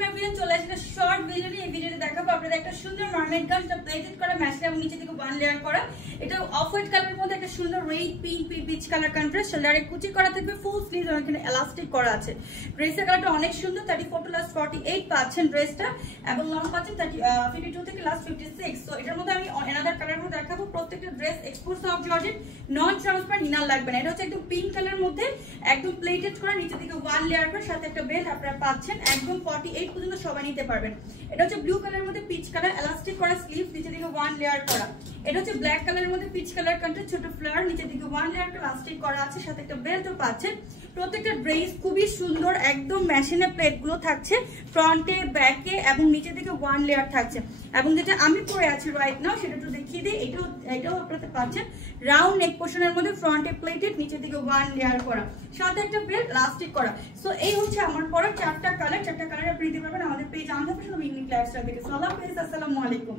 আলাইকুম এভরিওয়ান, চলে আসলে শর্ট ভিডিও নিয়ে। এই ভিডিওতে দেখাবো আপনাদের একটা সুন্দর মার্মেড গাউন, এটা প্লেটেড করা ম্যাচিং এবং নিচে থেকে ওয়ান লেয়ার করা। এটা অফ হোয়াইট কালারের মধ্যে একটা সুন্দর red pink peach colour contrast, শোল্ডারে কুচি করা থাকবে, ফুল স্লিভ এবং এখানে এলাস্টিক করা আছে। ড্রেসের কালারটা অনেক সুন্দর। 34 টু লাস্ট 48 পাচ্ছেন ড্রেসটা, এবং লং পাচ্ছেন 52 থেকে লাস্ট 56। সো এটার মধ্যে আমি অ্যানাদার কালার মধ্যে দেখাবো। প্রত্যেকটা ড্রেস এক্সপোর্ট সফট জর্জেট, নন ট্রান্সপারেন্ট, ইনার লাগবে না। এটা হচ্ছে একদম পিঙ্ক কালারের মধ্যে একদম প্লেটেড করা, নিচে থেকে ওয়ান লেয়ার করে, সাথে একটা বেল্ট আপনারা পাচ্ছেন। একদম 48 পর্যন্ত সবাই নিতে পারবেন। এটা হচ্ছে ব্লু কালারের মধ্যে পিচ কালার, এলাস্টিক করা স্লিভ, নিচে থেকে ওয়ান লেয়ার করা। এটা হচ্ছে ব্ল্যাক কালারের মধ্যে পিচ কালার কন্ট্রাস্ট, ছোট ফ্লাওয়ার, নিচে থেকে ওয়ান লেয়ার করে এলাস্টিক করা আছে, সাথে একটা বেল্টও পাচ্ছেন। প্রত্যেকটা ড্রেস খুবই সুন্দর, একদম মেশিনে প্লেট গুলো থাকছে ফ্রন্টে, ব্যাকে এবং নিচে থেকে ওয়ান লেয়ার থাকছে। এবং যেটা আমি পরে আছি রাইট নাও সেটা একটু দেখিয়ে দিই। এটাও আপনারা পাচ্ছেন রাউন্ড নেক পোর্শনের মধ্যে, ফ্রন্টে প্লেটেড, নিচে থেকে ওয়ান লেয়ার করা, সাথে একটা বেল্ট এলাস্টিক করা। সো এই হচ্ছে আমার পরা চারটা কালার। চারটা কালার আপনি নিতে পারবেন আমাদের পেজ আমদাফের ইউনিক লাইফস্টাইল থেকে। আসসালামু আলাইকুম।